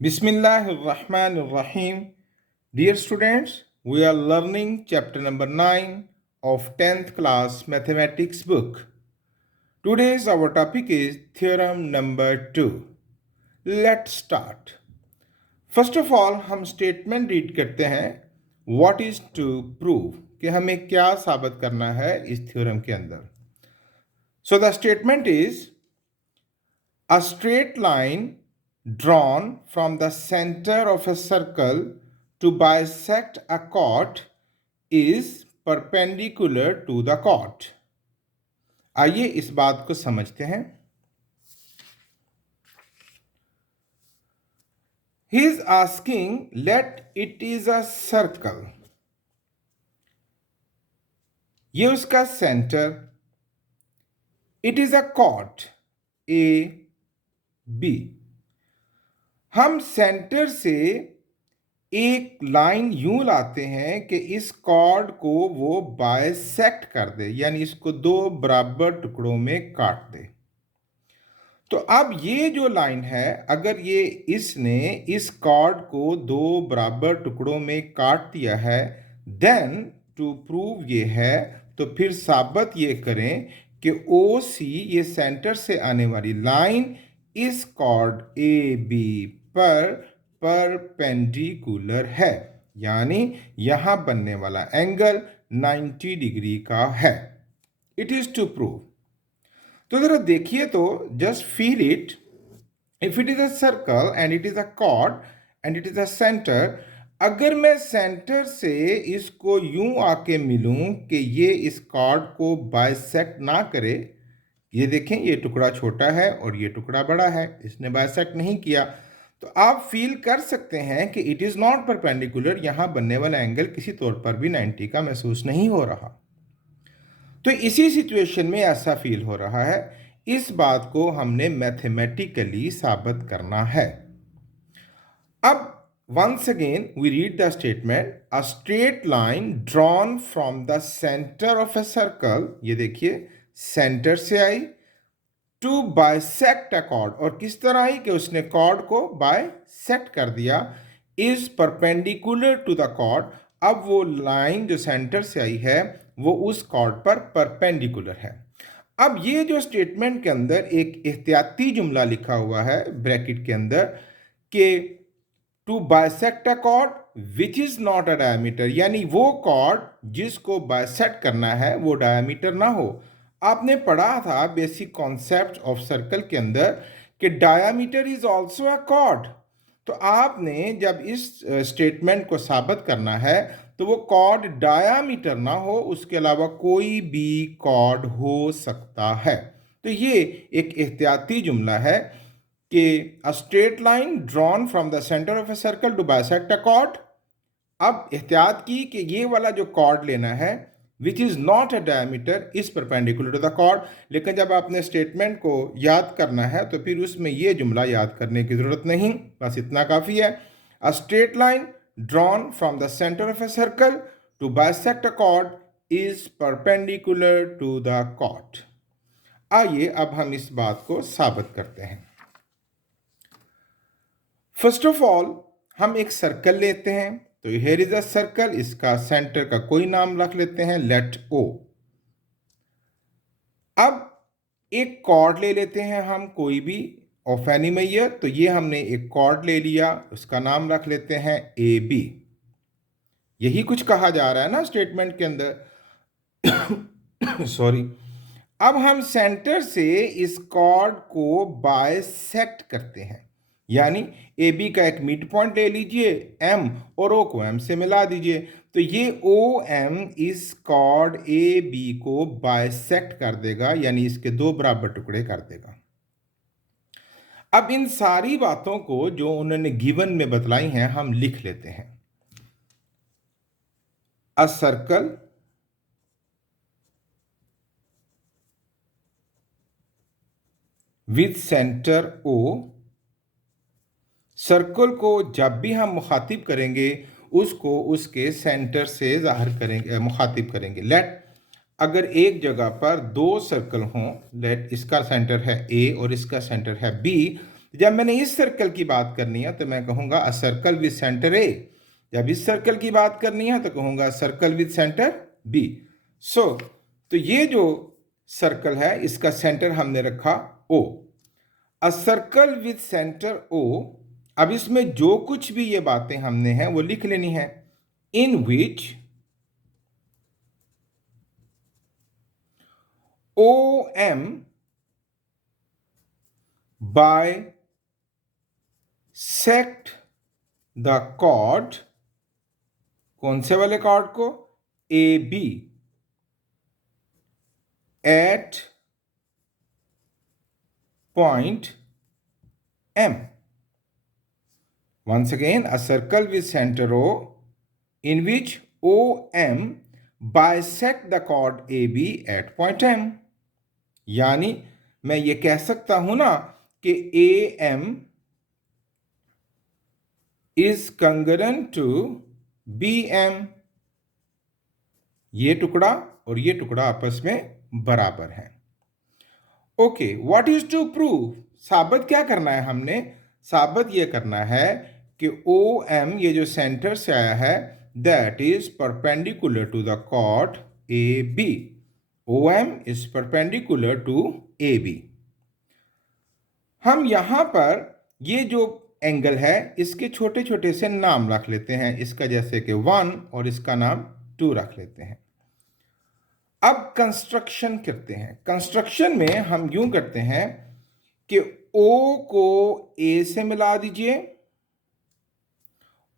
Bismillahirrahmanirrahim. Dear students, we are learning chapter number 9 of 10th class mathematics book. Today's our topic is theorem number 2. Let's start. First of all, हम statement read करते हैं what is to prove कि हमें क्या साबित करना है इस theorem के अंदर. So the statement is a straight line drawn from the center of a circle to bisect a chord is perpendicular to the chord. आइए इस बात को समझते हैं. He is asking, let it is a circle. ये उसका centre. It is a chord A B. हम centre से एक लाइन यूं लाते हैं कि इस कॉर्ड को वो बाइसेक्ट कर दे, यानी इसको दो बराबर टुकड़ों में काट दे. तो अब ये जो लाइन है, अगर ये इसने इस कॉर्ड को दो बराबर टुकड़ों में काट दिया है, देन टू प्रूव ये है, तो फिर साबित ये करें कि ओ सी, ये सेंटर से आने वाली लाइन, इस कॉर्ड ए बी पर परपेंडिकुलर है, यानी यहां बनने वाला एंगल 90 डिग्री का है. It is to prove. तो जरा देखिए, तो just feel it. If it is a circle and it is a chord and it is a centre, अगर मैं सेंटर से इसको यूं आके मिलूं कि ये इस कॉर्ड को बाइसेक्ट ना करे, ये देखें, ये टुकड़ा छोटा है और ये टुकड़ा बड़ा है, इसने बाइसेक्ट नहीं किया, तो आप फील कर सकते हैं कि इट इज नॉट परपेंडिकुलर. यहां बनने वाला एंगल किसी तौर पर भी 90 का महसूस नहीं हो रहा. तो इसी सिचुएशन में ऐसा फील हो रहा है. इस बात को हमने मैथमेटिकली साबित करना है. अब once again we read the statement, a straight line drawn from the center of a circle, ये देखिए सेंटर से आई, टू बाइसेक्ट अ कॉर्ड, और किस तरह आई कि उसने कॉर्ड को बाइसेक्ट कर दिया, is perpendicular to the chord. अब वो लाइन जो सेंटर से आई है वो उस कॉर्ड पर परपेंडिकुलर है. अब ये जो स्टेटमेंट के अंदर एक एहतियाती जुमला लिखा हुआ है ब्रैकेट के अंदर कि to bisect a chord which is not a diameter, यानी वो कॉर्ड जिसको बाइसेक्ट करना है वो डायमीटर ना हो. आपने पढ़ा था बेसिक कॉन्सेप्ट ऑफ सर्कल के अंदर कि diameter is also a cord. तो आपने जब इस स्टेटमेंट को साबित करना है तो वो कॉर्ड डायमीटर ना हो, उसके अलावा कोई भी कॉर्ड हो सकता है. तो ये एक एहतियाती जुमला है कि a straight line drawn from the centre of a circle to bisect a chord. अब एहतियात की कि ये वाला जो कॉर्ड लेना है which is not a diameter is perpendicular to the chord. लेकिन जब आपने स्टेटमेंट को याद करना है तो फिर उसमें ये जुमला याद करने की ज़रूरत नहीं, बस इतना काफ़ी है. A straight line drawn from the centre of a circle to bisect a chord is perpendicular to the chord. आइए अब हम इस बात को साबित करते हैं. फर्स्ट ऑफ ऑल हम एक सर्कल लेते हैं. तो हियर इज अ सर्कल, इसका सेंटर का कोई नाम रख लेते हैं, लेट ओ. अब एक कॉर्ड ले लेते हैं हम कोई भी ऑफ एनी मेजर. तो ये हमने एक कॉर्ड ले लिया, उसका नाम रख लेते हैं ए बी. यही कुछ कहा जा रहा है ना स्टेटमेंट के अंदर. सॉरी. अब हम सेंटर से इस कॉर्ड को बाइसेक्ट करते हैं, यानी ए बी का एक मिड पॉइंट ले लीजिए एम, और ओ को एम से मिला दीजिए. तो ये ओ एम इस कॉर्ड ए बी को बाइसेक्ट कर देगा, यानी इसके दो बराबर टुकड़े कर देगा. अब इन सारी बातों को जो उन्होंने गिवन में बतलाई हैं हम लिख लेते हैं. A circle with centre O. Circle को जब भी हम मुखातिब करेंगे उसको उसके सेंटर से जाहिर करेंगे, मुखातिब करेंगे. लेट, अगर एक जगह पर दो सर्कल हों, लेट इसका सेंटर है ए और इसका सेंटर है बी, जब मैंने इस सर्कल की बात करनी है तो मैं कहूंगा a circle with center A. जब इस सर्कल की बात करनी है तो कहूंगा circle with center B. So तो ये जो सर्कल है इसका सेंटर हमने रखा O. A circle with centre O. अब इसमें जो कुछ भी ये बातें हमने हैं वो लिख लेनी है। In which O M bisect the chord, कौन से वाले कॉर्ड को, A B, at point M. Once again, a circle with center O in which OM bisect the chord AB at point M. यानी मैं ये कह सकता हूं ना कि AM is congruent to BM. ये टुकड़ा और ये टुकड़ा आपस में बराबर है। Okay, what is to prove? साबित क्या करना है हमने? साबित ये करना है कि ओ एम, ये जो सेंटर से आया है, that is perpendicular to the chord A B. O M is perpendicular to A B. हम यहां पर ये जो एंगल है इसके छोटे छोटे से नाम रख लेते हैं। इसका जैसे कि 1 और इसका नाम 2 रख लेते हैं। अब कंस्ट्रक्शन करते हैं। कंस्ट्रक्शन में हम यूं करते हैं कि O को A से मिला दीजिए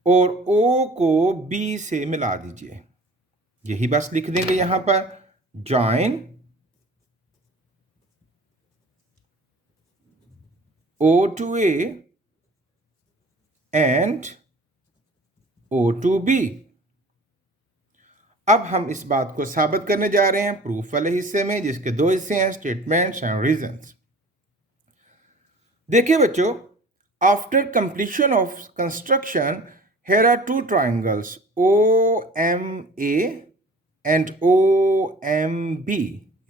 और O को B से मिला दीजिए। यही बस लिख देंगे यहां पर, join O to A and O to B। अब हम इस बात को साबित करने जा रहे हैं प्रूफ वाले हिस्से में, जिसके 2 हिस्से हैं, स्टेटमेंट्स एंड रीजंस। देखिए बच्चों, after completion of construction here are 2 triangles OMA and OMB।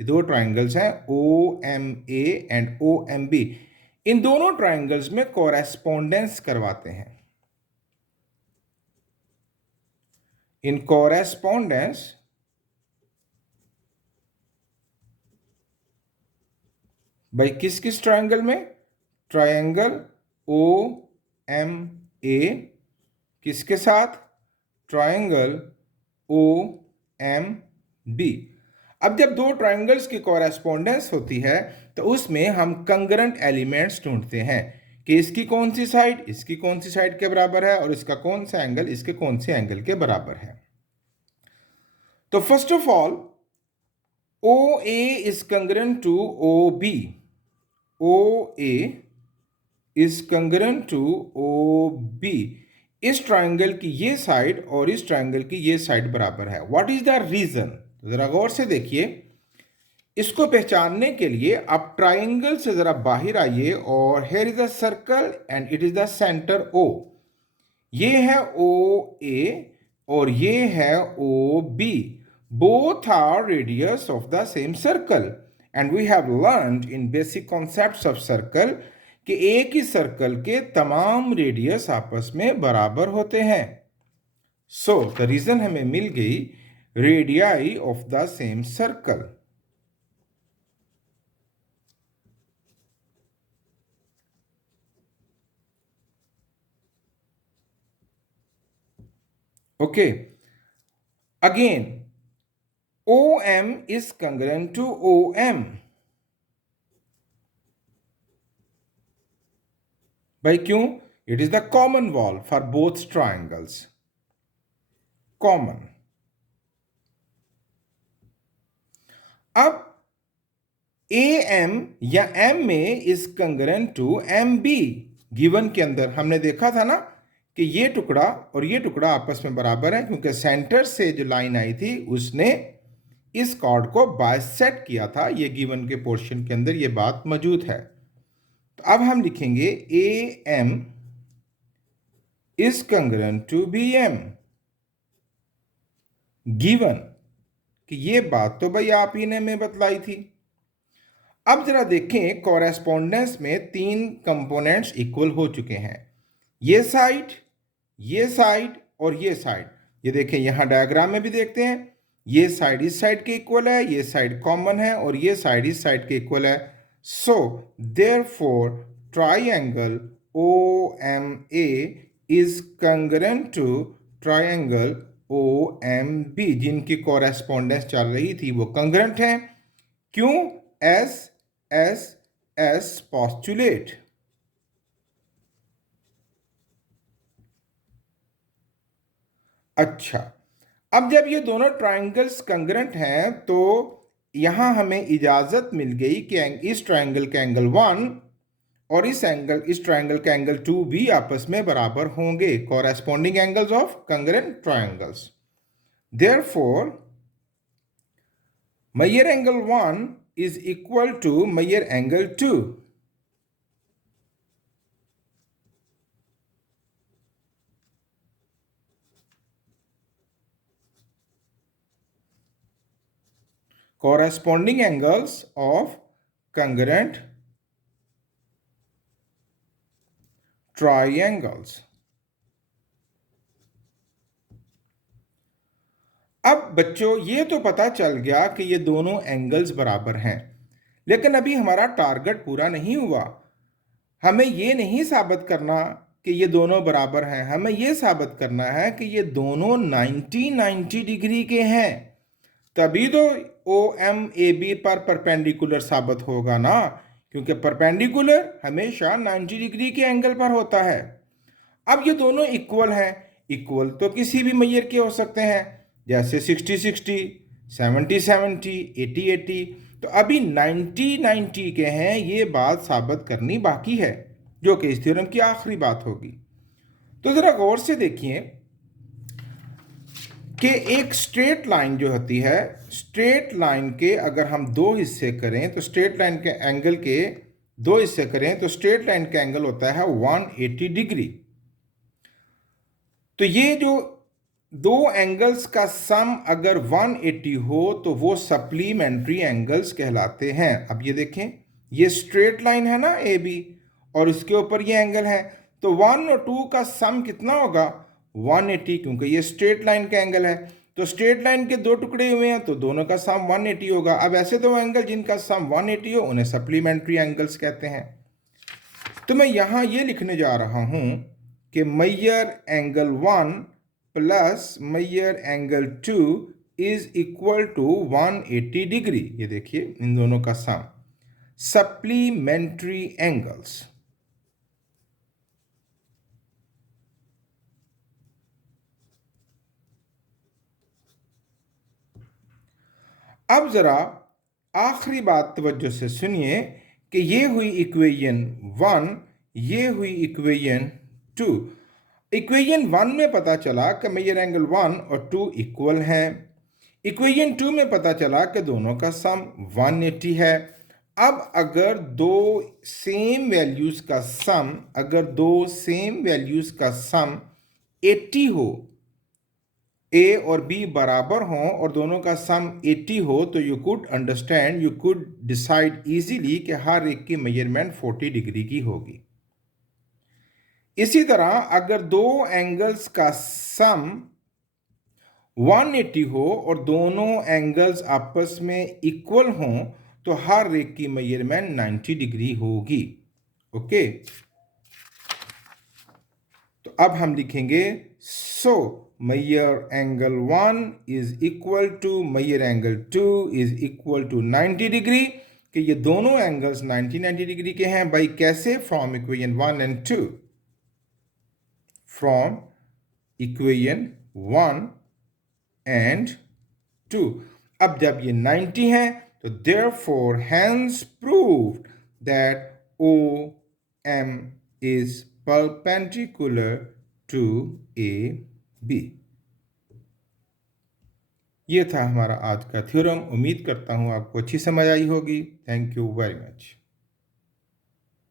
ये 2 ट्राइंगल्स हैं OMA एंड OMB। इन दोनों ट्राइंगल्स में कोरेस्पोंडेंस करवाते हैं। इन कोरेस्पोंडेंस भाई किस किस ट्राइंगल में? ट्राइंगल OMA किसके साथ? Triangle OMB। अब जब 2 ट्राइंगल्स की कोरेस्पोंडेंस होती है तो उसमें हम कंग्रेंट एलिमेंट्स ढूंढते हैं कि इसकी कौन सी साइड इसकी कौन सी साइड के बराबर है और इसका कौन सा एंगल इसके कौन से एंगल के बराबर है। तो first of all OA is congruent to OB। OA is congruent to OB। इस ट्राइंगल की ये साइड और इस ट्राइंगल की ये साइड बराबर है। What is the reason? जरा गौर से देखिए। इसको पहचानने के लिए आप ट्राइंगल से जरा बाहर आइए और here is a circle and it is the centre O। ये है OA और ये है OB। Both are radius of the same circle and we have learned in basic concepts of circle कि एक ही सर्कल के तमाम रेडियस आपस में बराबर होते हैं। सो द रीजन हमें मिल गई, radii of the same circle. Okay, again OM is congruent to OM। भाई क्यों? It is the common wall for both triangles. Common. अब AM या MA is congruent to MB। Given के अंदर हमने देखा था ना कि ये टुकड़ा और ये टुकड़ा आपस में बराबर है, क्योंकि सेंटर से जो लाइन आई थी उसने इस कॉर्ड को बाइसेक्ट किया था। ये गिवन के पोर्शन के अंदर ये बात मौजूद है। तो अब हम लिखेंगे AM is congruent to BM। Given कि ये बात तो भाई आप ही ने मैं बतलाई थी। अब जरा देखें, कॉरेस्पॉन्डेंस में तीन कंपोनेंट्स इक्वल हो चुके हैं, ये साइड और ये साइड। ये देखें, यहां डायग्राम में भी देखते हैं, ये साइड इस साइड के इक्वल है, ये साइड कॉमन है और ये साइड इस साइड के इक्वल है। So therefore triangle OMA is congruent to triangle OMB, जिनकी कॉरेस्पॉन्डेंस चल रही थी वो कंग्रेंट है। क्यों? S postulate. अच्छा, अब जब ये दोनों ट्राइंगल्स कंग्रेंट हैं तो यहां हमें इजाजत मिल गई कि इस ट्राइंगल के एंगल 1 और इस ट्राइंगल का एंगल 2 भी आपस में बराबर होंगे, corresponding angles of congruent triangles. Therefore Meyer angle 1 is equal to Meyer angle 2. Corresponding angles of congruent triangles. अब बच्चों, ये तो पता चल गया कि ये दोनों एंगल्स बराबर हैं, लेकिन अभी हमारा टारगेट पूरा नहीं हुआ। हमें ये नहीं साबित करना कि ये दोनों बराबर हैं, हमें ये साबित करना है कि ये दोनों 90 डिग्री के हैं, तभी तो OMAB पर परपेंडिकुलर साबित होगा ना, क्योंकि परपेंडिकुलर हमेशा 90 डिग्री के एंगल पर होता है। अब ये दोनों इक्वल हैं, इक्वल तो किसी भी मेजर के हो सकते हैं, जैसे 60-60, 70-70, 80-80। तो अभी 90-90 के हैं, ये बात साबित करनी बाकी है, जो कि इस थ्योरम की आखिरी बात होगी। तो जरा गौर से देखिए कि एक स्ट्रेट लाइन जो होती है, स्ट्रेट लाइन के अगर हम दो हिस्से करें तो स्ट्रेट लाइन के एंगल के दो हिस्से करें तो स्ट्रेट लाइन का एंगल होता है 180 डिग्री। तो ये जो दो एंगल्स का सम अगर 180 हो तो वो सप्लीमेंट्री एंगल्स कहलाते हैं। अब ये देखें, ये स्ट्रेट लाइन है ना AB, और इसके ऊपर ये एंगल है, तो 1 और 2 का सम कितना होगा? 180, क्योंकि ये स्ट्रेट लाइन का एंगल है। तो स्ट्रेट लाइन के दो टुकड़े हुए हैं तो दोनों का सम 180 होगा। अब ऐसे दो एंगल जिनका सम 180 हो उन्हें सप्लीमेंट्री एंगल्स कहते हैं। तो मैं यहां ये लिखने जा रहा हूं कि major angle 1 plus major angle 2 is equal to 180 degree. ये देखिए, इन दोनों का सम, सप्लीमेंट्री एंगल्स। अब जरा आखिरी बात तवज्जो से सुनिए कि ये हुई इक्वेशन 1, ये हुई इक्वेशन 2। इक्वेशन 1 में पता चला कि मेजर एंगल 1 और 2 इक्वल हैं। इक्वेशन 2 में पता चला कि दोनों का सम 180 है। अब अगर दो सेम वैल्यूज का सम, अगर दो सेम वैल्यूज का सम 80 हो, A और B बराबर हों और दोनों का सम 80 हो, तो you could understand, you could decide easily कि हर एक की मेजरमेंट 40 डिग्री की होगी। इसी तरह अगर दो एंगल्स का सम 180 हो और दोनों एंगल्स आपस में इक्वल हों तो हर एक की मेजरमेंट 90 डिग्री होगी। ओके, तो अब हम लिखेंगे so major angle 1 is equal to major angle 2 is equal to 90 degree, कि ये दोनों एंगल्स 90 डिग्री के हैं। भाई कैसे? From equation 1 and 2, from equation 1 and 2। अब जब ये 90 है तो therefore hence proved that OM is perpendicular to AB। ये था हमारा आज का थ्योरम। उम्मीद करता हूं आपको अच्छी समझ आई होगी। Thank you very much.